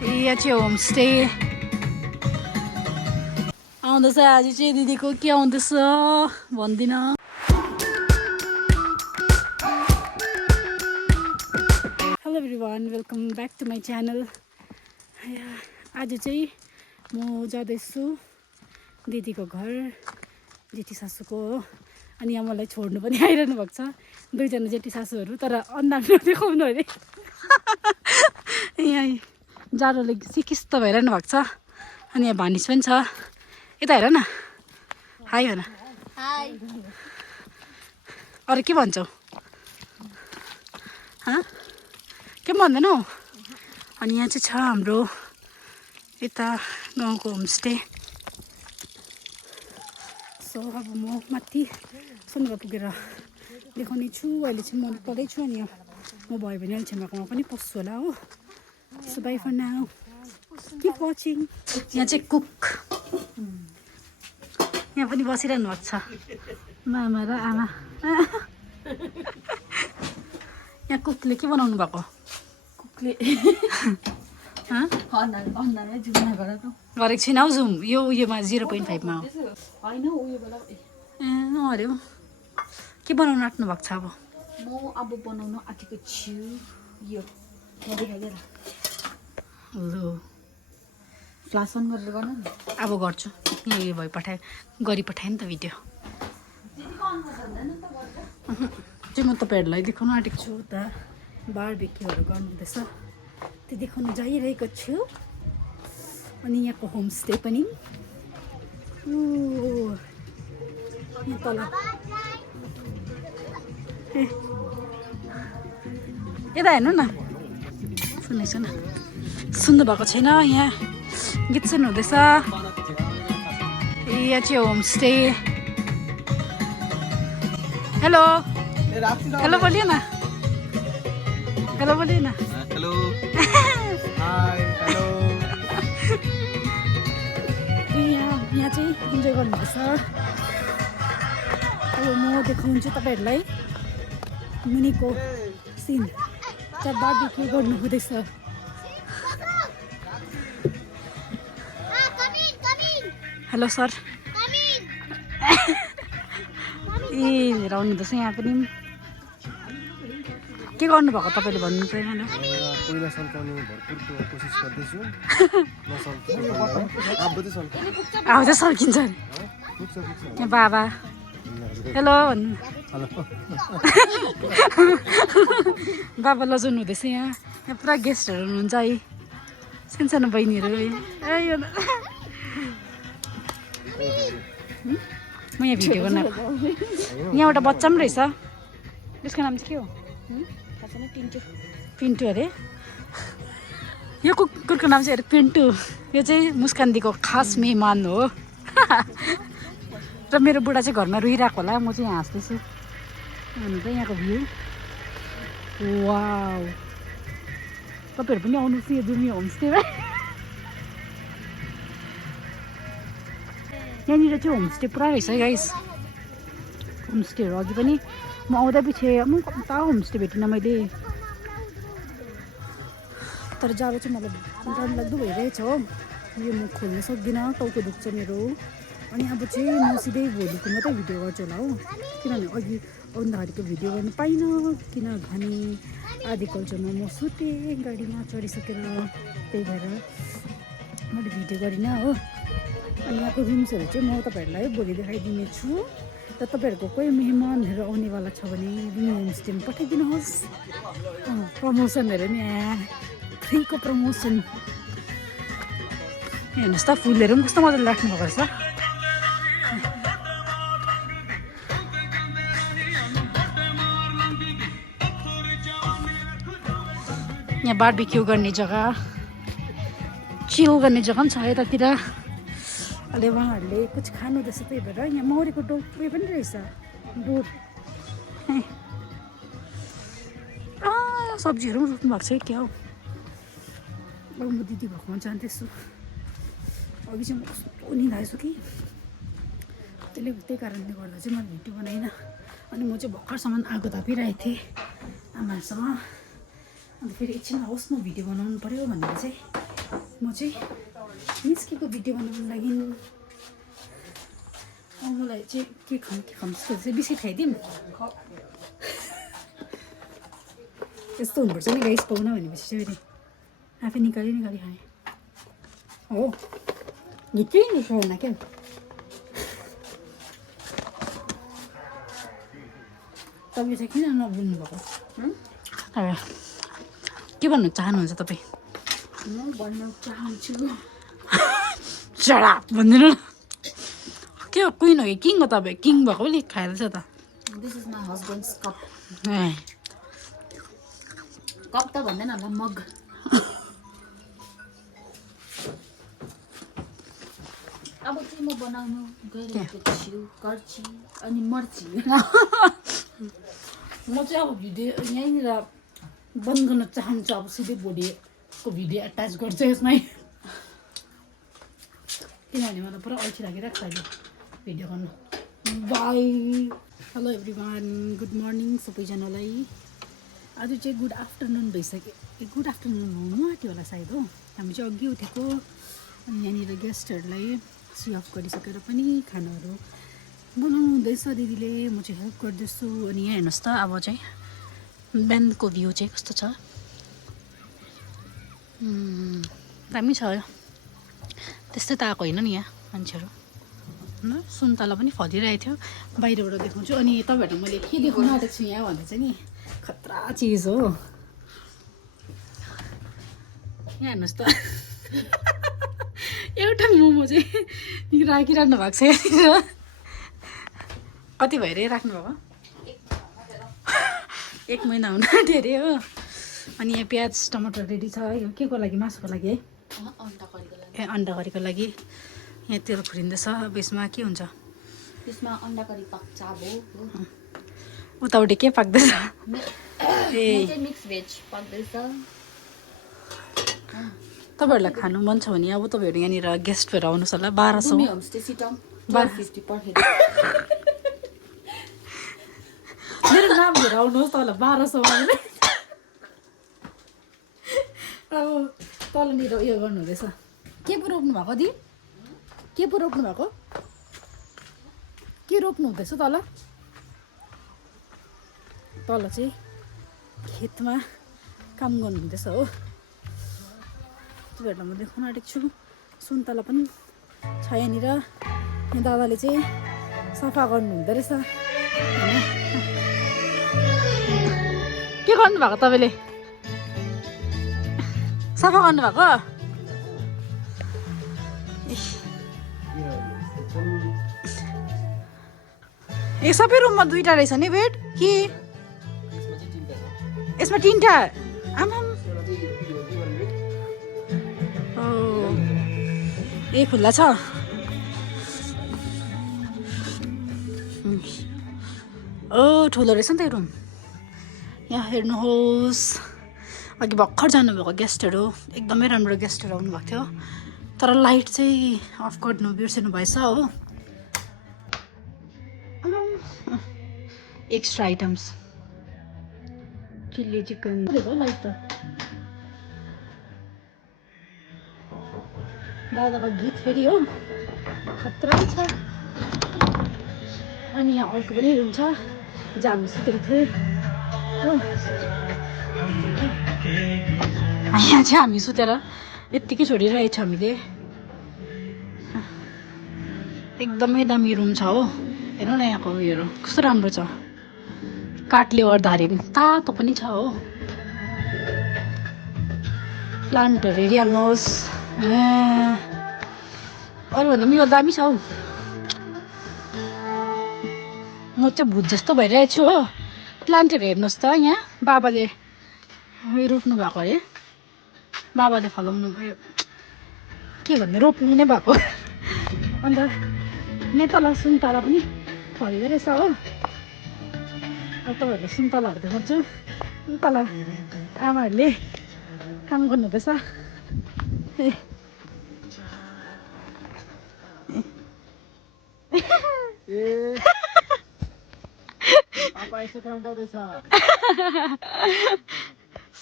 यहाँ चाहिँ होमस्टे आउँदैछ। आज चाहिँ दिदीको के आउँदैछ भन्दिनँ। Hello everyone, welcome back to my channel. आज चाहिँ म जाँदैछु दिदीको घर, जेठी सासूको हो। अनि यहाँ मलाई छोड्नु पनि आइरहनु भएको छ दुईजना जेठी सासूहरू, तर अन्दाज नदेखाउनु अरे। यहाँ जाडोले सिकिस्त भइरहनु भएको छ। अनि यहाँ भानिस पनि छ। यता हेर न, हाई हो न। अरू के भन्छौ? के भन्दैनौ? अनि यहाँ चाहिँ छ हाम्रो यता गाउँको होमस्टे। सो अब म माथि सुनगा पुगेर देखाउने छु। अहिले चाहिँ म तलै छु। अनि म भयो भने अहिले छिमेकमा पनि पस्छु होला हो। So bye for now, keep watching. यहाँ चाहिँ कुक यहाँ पनि बसिरहनु भएको छ, मामा र आमा। यहाँ कुकले के बनाउनु भएको? कुकले गरेको छैन हौ जुम। यो उयोमा 0.5मा हो। अरे के बनाउनु आँट्नु भएको छ? अब म अब बनाउनु आँटेको छु यो। म देखाइदिएर लु फ्लास अन गरेर गर्नु नि। अब गर्छु। यहाँ उयो भयो, गरी पठाएँ नि त भिडियो। चाहिँ म तपाईँहरूलाई देखाउनु आँटेको छु। उता बारबेक्यूहरू गर्नुहुँदैछ, त्यो देखाउनु जाइरहेको छु। अनि यहाँको होमस्टे पनि यहाँ तल यता हेर्नु न, सुन्दैछ न? सुन्नु भएको छैन? यहाँ गीत सुन्नुहुँदैछ। यहाँ चाहिँ होमस्टे। हेलो हेलो बोलिए ना, हेलो बोलिए ना। Hello hi hello. यहाँ चाहिँ इन्जोय गर्नुपर्छ। अब म देखाउँछु तपाईँहरूलाई मुनिको सिन। त्यहाँ बारबेक्यू गर्नु हुँदैछ। Hello sir. ए हेर आउनुहुँदैछ यहाँ पनि। के गर्नुभएको तपाईँले भन्नु चाहिँ मलाई? पहिला सल्काउने भरपुर कोसिस गर्दैछु। अब चाहिँ सल्किन्छ अरे। यहाँ बाबा हेलो भन्नु। बाबा लजाउनु हुँदैछ। यहाँ पुरा गेस्टहरू हुनुहुन्छ है, सानो बहिनीहरू। यो म यहाँ भिडियो गर्न। यहाँ एउटा बच्चा पनि रहेछ, त्यसको नाम चाहिँ के हो? पिन्टु अरे। यो कुकुरको नाम चाहिँ अरे पिन्टु। यो चाहिँ मुस्कान दिदीको खास मेहमान हो। र मेरो बुढा चाहिँ घरमा रोइरहेको होला, म चाहिँ यहाँ हाँस्दैछु। अन्त यहाँको भ्यू वाउ। तपाईँहरू पनि आउनुहोस् यो जुमी होमस्टेमा। यहाँनिर चाहिँ होमस्टे पुरा रहेछ है गाइस। होमस्टेहरू अघि पनि म आउँदा पछि कता होमस्टे भेटिनँ मैले। तर जाडो चाहिँ मलाई डरलाग्दो भइरहेछ हो। यो म खोल्न सक्दिनँ, टाउको दुख्छ मेरो। अनि अब चाहिँ म सिधै भोलिको मात्रै भिडियो गर्छु होला हो, किनभने अघि आउँदाखेरिको भिडियो गर्नु पाइनँ। किनभने आधी कल्चरमा म सुतेँ गाडीमा चढिसकेर, त्यही भएर मैले भिडियो गरिनँ हो। अनि यहाँको रुम्सहरू चाहिँ म तपाईँहरूलाई भोलि देखाइदिने छु। र तपाईँहरूको कोही मेहमानहरू आउनेवाला छ भने रुम होमस्टेमा पठाइदिनुहोस्। प्रमोसनहरू नि, फ्रीको प्रमोसन। हेर्नुहोस् त, फुलहरू पनि कस्तो मजाले राख्नुभएको रहेछ। यहाँ बारबेक्यू गर्ने जग्गा, चिल गर्ने जग्गा पनि छ यतातिर। अहिले उहाँहरूले कुछ खानुहुँदैछ, त्यही भएर यहाँ मौरीको डोक उयो पनि रहेछ, डोक। सब्जीहरू पनि रोप्नु भएको छ क्या हो। अब म दिदी भएकोमा जाँदैछु। अघि चाहिँ म कस्तो निधाएछु कि, त्यही कारणले गर्दा चाहिँ मैले भिडियो बनाइनँ। अनि म चाहिँ भर्खरसम्म आगो तापिरहेको थिएँ आमाहरूसँग। अन्त फेरि एकछिन होस् न भिडियो बनाउनु पऱ्यो भनेर चाहिँ म चाहिँ निस्केको भिडियो बनाउनु लागि मलाई चाहिँ के खाऊँ जस्तो चाहिँ बिस्किट खाइदिउँ यस्तो हुनुपर्छ नि गाइस पाउन भनेपछि चाहिँ फेरि आफै निकाली खाएँ हो निकै निकाल्न क्या तपाईँ चाहिँ किन नबोल्नु भएको के भन्नु चाहनुहुन्छ तपाईँ म भन्न चाहन्छु चढाप भनिदिनु न के हो क्विन हो कि किङ हो तपाईँ किङ भएको पनि खाइरहेछ त this is my husbands cup A cup त भन्दैन होला मग अब चाहिँ म बनाउनु गइरहेको छु कर्ची अनि मर्ची म चाहिँ अब भिडियो यहीँनिर बन्द गर्न चाहन्छु अब सिधै भोलिको भिडियो एट्याच गर्छु यसमै किनभने मलाई पुरा अल्छी लागिरहेको छ अहिले भिडियो गर्नु bye hello every one good morning सबैजनालाई आज चाहिँ गुड आफ्टरनुन भइसक्यो गुड आफ्टरनुन हुनु आँट्यो होला सायद हो हामी चाहिँ अघि उठेको अनि यहाँनिर गेस्टहरूलाई सी अफ गरिसकेर पनि खानाहरू बनाउनु हुँदैछ दिदीले म चाहिँ हेल्प गर्दैछु अनि यहाँ हेर्नुहोस् त अब चाहिँ बिहानको भ्यू चाहिँ कस्तो छ दामी छ त्यस्तै त आएको होइन नि यहाँ मान्छेहरू होइन सुन्तला पनि फलिरहेको थियो बाहिरबाट देखाउँछु अनि तपाईँहरूलाई मैले के देखाउनु आँटेको छु यहाँ भन्दा चाहिँ नि खतरा चिज हो यहाँ हेर्नुहोस् त एउटा मोमो चाहिँ राखिरहनु भएको छ यहाँनिर कति भएर राख्नु भएको 1 महिना हुन आँट्यो अरे हो अनि यहाँ प्याज टमाटर रेडी छ यो के को लागि मासुको लागि है ए अन्डा करीको लागि यहाँ तेल फुरिँदैछ अब यसमा के हुन्छ त्यसमा अन्डा करी पाक्छ अब उताउति के पाक्दैछ ए मिक्स भेज पाक्दैछ तपाईँहरूलाई खानु मन छ भने अब तपाईँहरू यहाँनिर गेस्ट भएर आउनुहोस् होला 1200 होमस्टे सिटम 1250 पर हेड मेरो नाम लिएर आउनुहोस् तल 1200 मा अब तलनिर उयो गर्नु हुँदैछ के पो रोप्नु भएको दि के पो रोप्नु भएको के रोप्नु हुँदैछ तल तल चाहिँ खेतमा काम गर्नु हुँदैछ हो तपाईँहरूलाई म देखाउन आँटेको छु सुन्तला पनि छ यहाँनिर यहाँ दादाले चाहिँ सफा गर्नु हुँदो रहेछ होइन के गर्नुभएको तपाईँले सफा गर्नुभएको ए सबै रुममा 2टा रहेछ नि बेड कि यसमा 3टा आमाम ए खुल्ला छ ओ ठुलो रहेछ नि त यो रुम यहाँ हेर्नुहोस् अघि भर्खर जानुभएको गेस्टहरू एकदमै राम्रो गेस्टहरू आउनुभएको थियो तर लाइट चाहिँ अफ गर्नु बिर्सिनु भएछ हो extra items chilli chicken light त दादाको गीत फेरि हो खतरा छ अनि यहाँ अर्को पनि रुम छ जहाँ हामी सुतेको थिएँ हो यहाँ चाहिँ हामी सुतेर यत्तिकै छोडिरहेछ हामीले एकदमै दामी रुम छ हो हेर्नु न यहाँको उयोहरू कस्तो राम्रो छ काठले गर्दाखेरि तातो पनि छ हो प्लान्टहरू हेरिहाल्नुहोस् अरूभन्दा पनि यो दामी छ हौ म चाहिँ भुत जस्तो भइरहेको छु हो प्लान्टहरू हेर्नुहोस् त यहाँ बाबाले रोप्नु भएको अरे बाबाले फलाउनु भयो के भन्ने रोप्नु नै भएको अन्त नेतला सुन्तला पनि फल्दो रहेछ हो अब तपाईँहरूले सुन्तलाहरू देखाउँछु सुन्तला आमाहरूले काम गर्नु हुँदैछ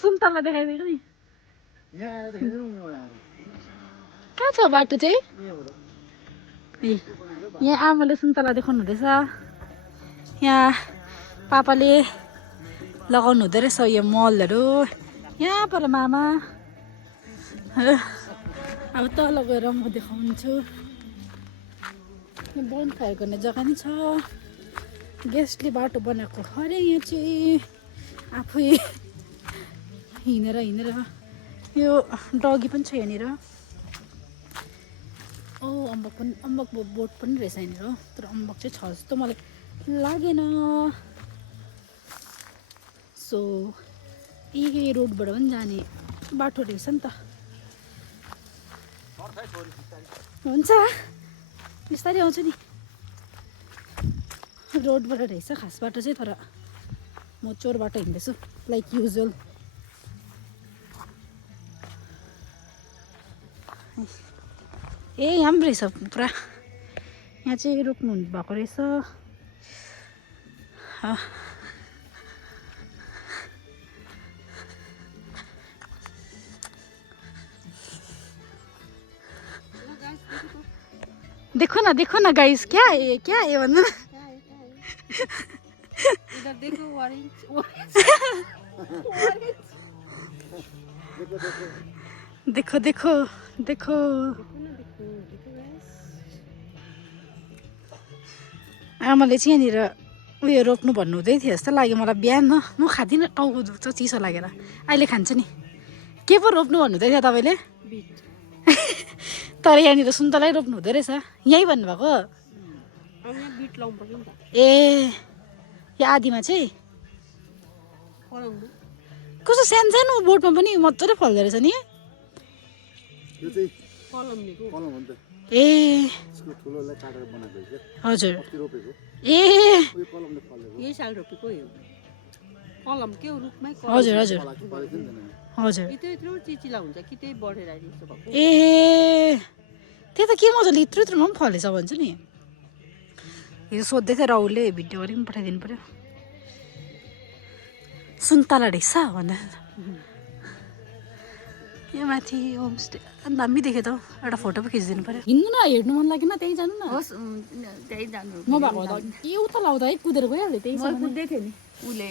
सुन्तला देखाइदिएको नि कहाँ छ बाटो चाहिँ ए यहाँ आमाले सुन्तला देखाउनु हुँदैछ यहाँ पापाले लगाउनु हुँदो रहेछ यो मलहरू यहाँ पर मामा अब तल गएर म देखाउँछु बोन फायर गर्ने जग्गा नि छ गेस्टले बाटो बनाएको अरे यहाँ चाहिँ आफै हिँडेर यो डगी पनि छ यहाँनिर अम्बक बोट पनि रहेछ यहाँनिर तर अम्बक चाहिँ छ जस्तो मलाई लागेन सो यही रोडबाट पनि जाने बाटो रहेछ नि त हुन्छ बिस्तारै आउँछु नि रोडबाट रहेछ खास बाटो चाहिँ तर म चोर बाटो हिँड्दैछु लाइक युजुअल ए यहाँ पनि रहेछ पुरा यहाँ चाहिँ रोक्नु भएको रहेछ देखो ना गाइस क्या है भन्नु इधर देखो ऑरेंज देखो आमाले चाहिँ यहाँनिर उयो रोप्नु भन्नु हुँदै थियो जस्तो लाग्यो मलाई बिहान म खाँदिनँ टाउको दुख्छ चिसो लागेर अहिले खान्छ नि के पो रोप्नु भन्नु हुँदै थियो तपाईँले तर यहाँनिर सुन्तलै रोप्नु हुँदो रहेछ यहीँ भन्नुभएको ए यो आधीमा चाहिँ कस्तो सानो सानो बोटमा पनि मजाले फल्दो रहेछ नि ए हजुर ए यही साल रोपेको हो कलम के रुखमै हजुर हजुर हजुर यत्रो चिचिला हुन्छ कि त्यही बढेर आइदिन्छ भएको ए त्यही त के मजाले यत्रोमा पनि फलेछ भन्छु नि हिजो सोध्दै थियो राहुलले भिडियो गरी पनि पठाइदिनु पर्यो सुन्तला रहेछ भन्दा यो माथि होमस्टे दामी देखेँ त एउटा फोटो पो खिचिदिनु पर्यो हिँड्नु न हेर्नु मन लागेन त्यहीँ जानु न होस् त्यही जानु नभएको त के उता लाउँदा है कुदेर गइहाल्यो त्यही कुद्दै थियो नि उसले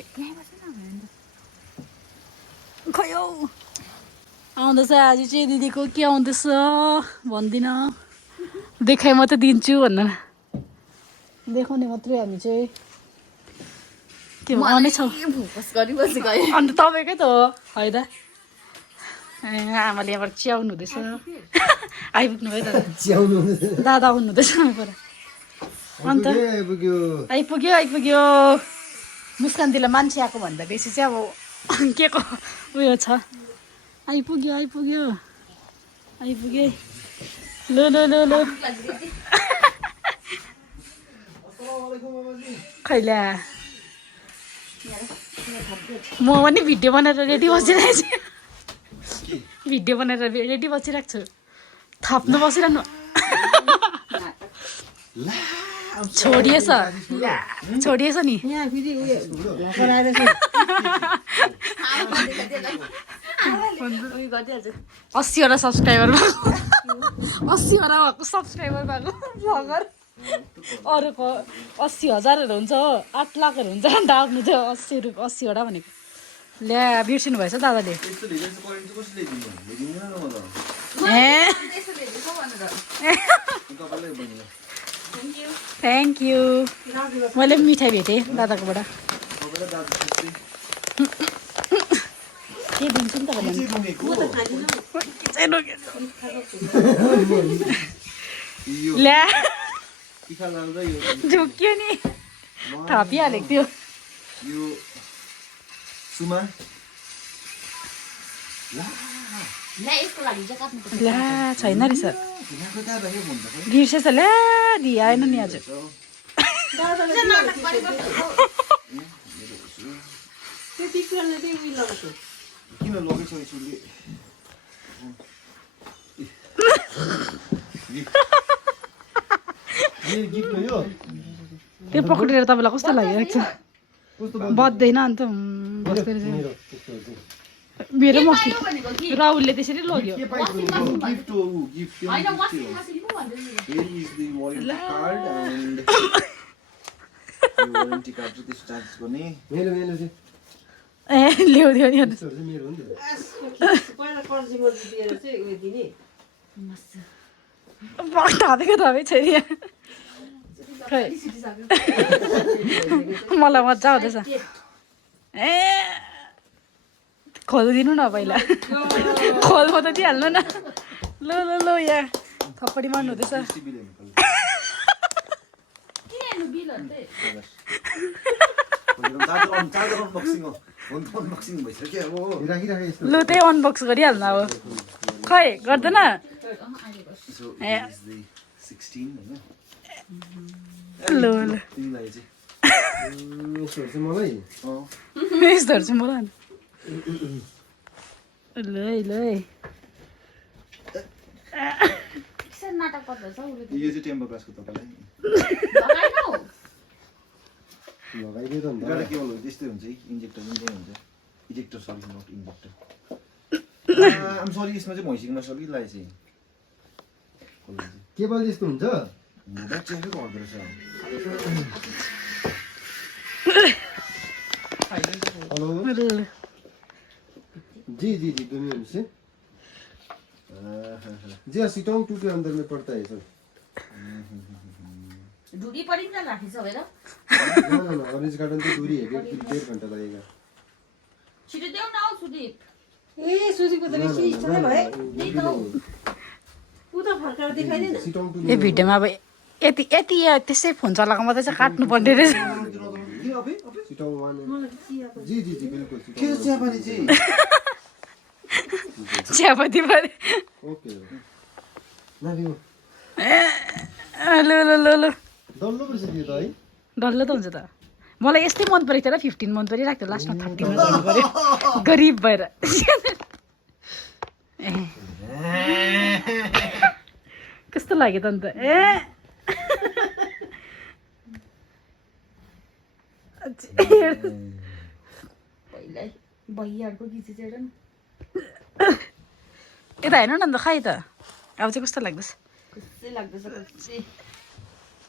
खयो आउँदैछ आज चाहिँ दिदीको के आउँदैछ भन्दिनँ देखाइ मात्रै दिन्छु भन्नु देखाउने मात्रै हामी चाहिँ के आउने छौँ अन्त तपाईँकै त हो है त आमाले यहाँबाट च्याउनु हुँदैछ आइपुग्नु भयो दादा आउनु हुँदैछ पर अन्त आइपुग्यो मुस्कान दिला मान्छे आएको भन्दा बेसी चाहिँ अब के को उयो छ आइपुग्यो लो खैला म पनि भिडियो बनाएर रेडी बसिरहेको छु भिडियो बनाएर रेडी बसिरहेको छु थप्नु बसिरहनु छोडिएछ नि अस्सीवटा सब्सक्राइबर भएको 80वटा भएको सब्सक्राइबर भएको भगर अरूको 80,000 हुन्छ हो 8 लाखहरू हुन्छ अन्त आफ्नो चाहिँ 80वटा भनेको ल्या बिर्सिनु भएछ दादाले थ्याङ्क यू मैले पनि मिठाई भेटेँ दादाकोबाट के दिन्छु नि त ल्या झुक्यो नि थपिहालेको थियो ल्या छैन रहेछ बिर्सेछ ल्या दिएन नि आज त्यो पक्रेर तपाईँलाई कस्तो लागिरहेको छ बज्दैन अन्त बस्दै रहेछ मेरो के मक्खी पायो भनेको कि राहुलले त्यसरी लग्यो के पाइदिनु गिफ्ट हो गिफ्ट के होइन वासिङ मसिन पो भन्दै थियो। Here is the warranty card and यो warranty card चाहिँ त्यस्तो चार्ज गर्ने मेरो मेरो चाहिँ ए ल्याउँदियो नि त्यस्तोहरू चाहिँ मेरो हो नि त पहिला कर्जी मर्जी दिएर चाहिँ उयो दिने थापेको थापै छैन यहाँ। खै मलाई मजा आउँदैछ ए खोलिदिनु न पहिला खोल्नु त दिइहाल्नु न ल ल ल यहाँ थप्पडी मार्नु हुँदैछ GST बिल हेर्नु पर्यो। किन हेर्नु बिलहरू चाहिँ चार्जर अनबक्सिङ हो हुन त अनबक्सिङ भइसक्यो अब राखिराखेँ यस्तो लु त्यही अनबक्स गरिहाल्नु अब खै गर्दैन अहिले गर्छु। सो this is the 16 हैन ल ल तिमीलाई चाहिँ यस्तोहरू चाहिँ मलाई यस्तोहरू चाहिँ मलाई ल है ल है एकछिन नाटक गर्दैछ उसले त। यो चाहिँ टेम्पर ग्लासको तपाईँलाई लगाएनौ? लगाइदियो त नि एउटा त केबल हो त्यस्तै हुन्छ कि इन्जेक्टर पनि त्यही हुन्छ इजेक्टर सरी नट इन्जेक्टर आम सरी यसमा चाहिँ भैँसीको नसल कि लाइ चाहिँ केबल जस्तो हुन्छ ब्याट्री आफै घट्दो रहेछ हेलो ल जी जी जी 2 मिनट से जी हाँ सिटोंग 2 के अंदर में पड़ता है सर ढुकी पनि त राखेछ हेर ना ना ना ऑरेंज गार्डन तो दूरी है 1.5 घंटा लगेगा छिटो देऊ न हौ सुदीप। ए सुजीको त बेसी इच्छा नै भयो त्यही त हौ। ऊ त फर्काएर देखाइदिएन सिटोंग 2 यो भिडियोमा अब यति यति त्यसै फोन चलाएको मात्रै चाहिँ काट्नु पर्ने रहेछ सिटोंग 1 जी जी जी बिल्कुल के चियापानी चाहिँ चियापत्ती पऱ्यो ओके ना लियो ल ल ल ल डल्लो पर्छ दियो त है डल्लो त हुन्छ त मलाई यस्तै मन परेको थियो र 15 मन परिरहेको थियो लास्टमा 30 मा गर्नु पर्यो गरिब भएर ए कस्तो लाग्यो त अन्त ए पहिल्यै भैयाहरूको गीत हेर न। यता हेर्नु न अन्त खाइ त अब चाहिँ कस्तो लाग्दैछ खुसी लाग्दैछ खुसी।